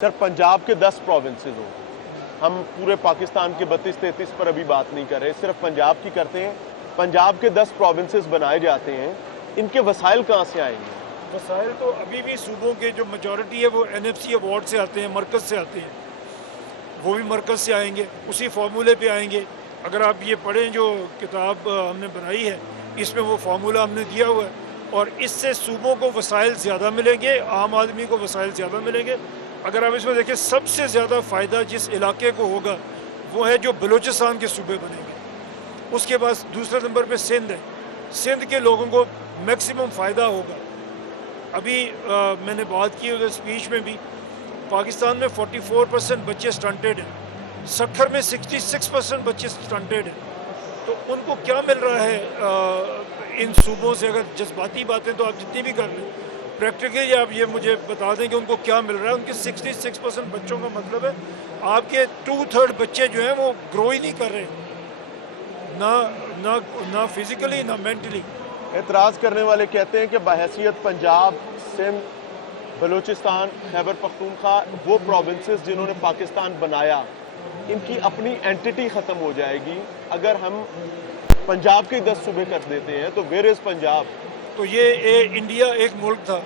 Sir, Punjab के 10 provinces हो, हम पूरे पाकिस्तान के 32-33 पर अभी बात नहीं कर रहे, सिर्फ पंजाब की करते हैं। पंजाब के 10 प्रोविंसेस बनाए जाते हैं, इनके वसाइल कहाँ से आएंगे? वसाइल तो अभी भी सूबों के जो मेजॉरिटी है वो NFC अवार्ड से आते हैं, मरकज़ से आते हैं। वो भी मरकज़ से आएंगे, उसी फार्मूले पे आएंगे। अगर आप ये पढ़ें जो किताब हमने बनाई है, इसमें वो फार्मूला हमने दिया हुआ है और इससे सूबों को वसाइल ज़्यादा मिलेंगे, आम आदमी को वसाइल ज़्यादा मिलेंगे। अगर आप इसमें देखें, सबसे ज़्यादा फ़ायदा जिस इलाके को होगा वो है जो बलूचिस्तान के सूबे बनेंगे। उसके बाद दूसरे नंबर पे सिंध है। सिंध के लोगों को मैक्सिमम फ़ायदा होगा। अभी मैंने बात की उधर स्पीच में भी, पाकिस्तान में 44% बच्चे स्टंटेड हैं, सक्खर में 66% बच्चे स्टंटेड हैं। तो उनको क्या मिल रहा है इन सूबों से? अगर जज्बाती बातें तो आप जितनी भी कर लें, प्रैक्टिकली आप ये मुझे बता दें कि उनको क्या मिल रहा है। उनके 66% बच्चों का मतलब है आपके 2/3 बच्चे जो हैं वो ग्रो ही नहीं कर रहे, ना फिजिकली ना मेंटली। एतराज़ करने वाले कहते हैं कि बहैसियत पंजाब, सिंध, बलूचिस्तान, खैबर पख्तूनख्वा वो प्रोविंसेस जिन्होंने पाकिस्तान बनाया, इनकी अपनी एंटिटी ख़त्म हो जाएगी अगर हम पंजाब के 10 सूबे कर देते हैं। तो वेयर इज़ पंजाब? तो ये इंडिया एक मुल्क था,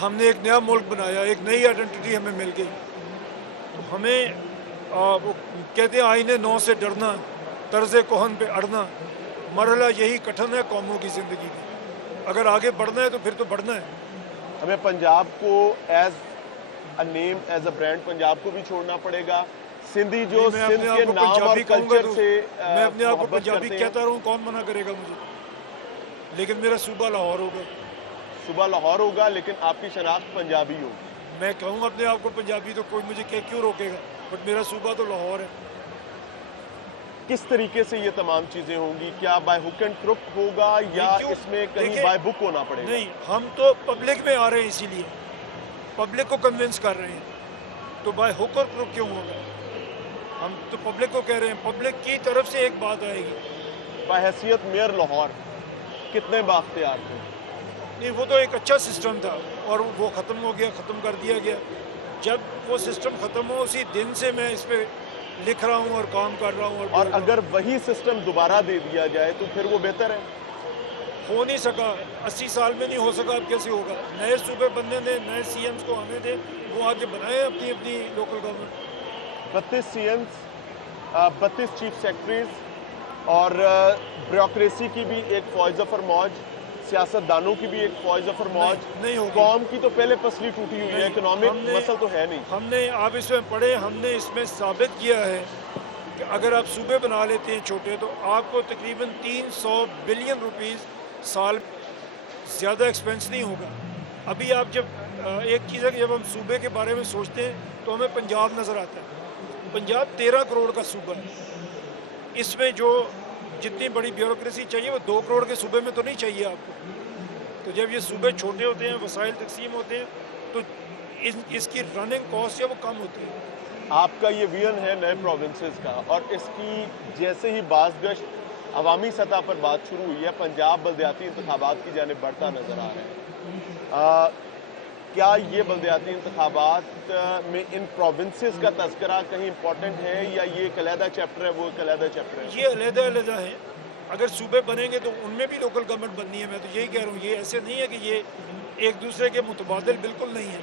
हमने एक नया मुल्क बनाया, एक नई आइडेंटिटी हमें मिल गई। तो हमें वो कहते हैं आईने नौ से डरना, तर्ज़ कोहन पे अड़ना। मरहला यही कठिन है कौमों की ज़िंदगी में। अगर आगे बढ़ना है तो फिर तो बढ़ना है। हमें पंजाब को as a name, as a brand Punjab को भी छोड़ना पड़ेगा। सिंधी जो सिंध के नाम और कल्चर से मैं अपने आप को पंजाबी कहता रहूँ, कौन मना करेगा मुझे? लेकिन मेरा सूबा लाहौर होगा। सूबा लाहौर होगा, लेकिन आपकी शनाख्त पंजाबी होगी। मैं कहूँ अपने आप को पंजाबी तो कोई मुझे क्यों रोकेगा, बट मेरा सूबा तो लाहौर है। किस तरीके से ये तमाम चीजें होंगी? क्या बाय हुक एंड क्रुक होगा या इसमें कहीं बाय बुक होना पड़ेगा? नहीं, हम तो पब्लिक में आ रहे हैं, इसीलिए पब्लिक को कन्विंस कर रहे हैं। तो बाय हुक और क्रुक क्यों होगा? हम तो पब्लिक को कह रहे हैं, पब्लिक की तरफ से एक बात आएगी। बहैसियत मेयर लाहौर कितने बाख्तियार थे? नहीं, वो तो एक अच्छा सिस्टम था और वो ख़त्म हो गया, ख़त्म कर दिया गया। जब वो सिस्टम ख़त्म हो, उसी दिन से मैं इस पर लिख रहा हूँ और काम कर रहा हूँ। और अगर वही सिस्टम दोबारा दे दिया जाए तो फिर वो बेहतर है? हो नहीं सका, 80 साल में नहीं हो सका, अब कैसे होगा? नए सूबे बनने दें, नए CMs को आने दें, वो आके बनाए अपनी अपनी local government. 32 CMs, 32 chief secretaries और ब्यूरोक्रेसी की भी एक फौज जफर मौज, सियासतदानों की भी एक फौज जफर मौज। नहीं होगी। कौम की तो पहले पसली टूटी हुई है, इकोनॉमिक मसल तो है नहीं। हमने, आप इसमें पढ़े, हमने इसमें साबित किया है कि अगर आप सूबे बना लेते हैं छोटे, तो आपको तकरीबन 300 बिलियन रुपीस साल ज़्यादा एक्सपेंस नहीं होगा। अभी आप जब एक चीज़ है कि जब हम सूबे के बारे में सोचते हैं तो हमें पंजाब नज़र आता है। पंजाब 13 करोड़ का सूबा है। इसमें जो जितनी बड़ी ब्यूरोक्रेसी चाहिए वो 2 करोड़ के सूबे में तो नहीं चाहिए आपको। तो जब ये सूबे छोटे होते हैं, वसाइल तकसीम होते हैं, तो इसकी रनिंग कॉस्ट है वो कम होती है। आपका ये विजन है नए प्रोविंसेस का, और इसकी जैसे ही बाज़गश्त अवामी सतह पर बात शुरू हुई है, पंजाब बल्दियाती इंतखाबात की जानिब बढ़ता नज़र आ रहा है। क्या ये बल्दियाती इंतखाबात में इन प्रोविंसेस का तज़किरा कहीं इंपॉर्टेंट है या ये एक अलहदा चैप्टर है, वो एक अलहदा चैप्टर है? ये अलहदा है। अगर सूबे बनेंगे तो उनमें भी लोकल गवर्नमेंट बननी है। मैं तो यही कह रहा हूँ, ये ऐसे नहीं है कि ये एक दूसरे के मुतबादिल बिल्कुल नहीं है।